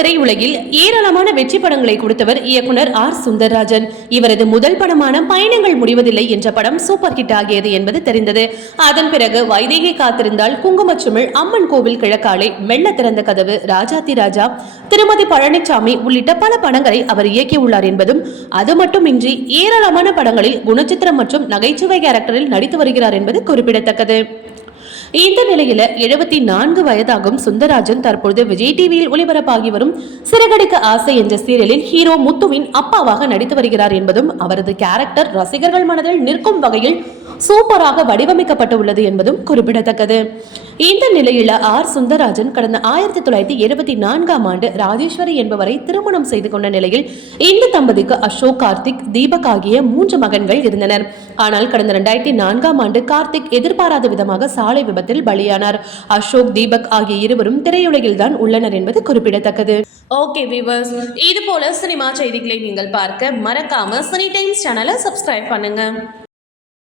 திரையுலகில் ஏராளமான வெற்றி படங்களை கொடுத்தவர் இயக்குனர் ஆர். சுந்தரராஜன். இவரது முதல் படமான பயணங்கள் முடிவதில்லை என்ற படம் சூப்பர் ஹிட் ஆகியது என்பது தெரிந்தது. அதன் பிறகு வைதேகி காத்திருந்தால் குங்குமச்சுமிழ் அம்மன் கோவில் கிழக்காலை மெல்ல திறந்த கதவு ராஜாத்தி ராஜா திருமதி பழனிசாமி உள்ளிட்ட பல படங்களை அவர் இயக்கியுள்ளார் என்பதும் அது மட்டுமின்றி ஏராளமான படங்களில் குணச்சித்திரம் மற்றும் நகைச்சுவை கேரக்டரில் நடித்து வருகிறார் என்பது குறிப்பிடத்தக்கது. இந்த நிலையில எழுபத்தி நான்கு வயதாகும் சுந்தரராஜன் தற்பொழுது விஜய் டிவியில் ஒளிபரப்பாகி வரும் சிறகடிக்க ஆசை என்ற சீரியலில் ஹீரோ முத்துவின் அப்பாவாக நடித்து வருகிறார் என்பதும் அவரது கேரக்டர் ரசிகர்கள் மனதில் நிற்கும் வகையில் சூப்பராக வடிவமைக்கப்பட்டு உள்ளது என்பதும் குறிப்பிடத்தக்கது. இந்த நிலையில் ஆர். சுந்தரராஜன் கடந்த ஆயிரத்தி தொள்ளாயிரத்தி எழுபத்தி நான்காம் ஆண்டு ராஜேஸ்வரி என்பவரை திருமணம் செய்து கொண்ட நிலையில் இந்த தம்பதிக்கு அசோக் கார்த்திக் தீபக் ஆகிய மூன்று மகன்கள் இருந்தனர். ஆனால் கடந்த இரண்டாயிரத்தி நான்காம் ஆண்டு கார்த்திக் எதிர்பாராத விதமாக சாலை விபத்தில் பலியானார். அசோக் தீபக் ஆகிய இருவரும் திரையுலகில் தான் உள்ளனர் என்பது குறிப்பிடத்தக்கது. ஓகே விவர்ஸ் இது போல சினிமா செய்திகளை நீங்கள் பார்க்க மறக்காம சினி டைம்ஸ் சேனலை சப்ஸ்கிரைப் பண்ணுங்க.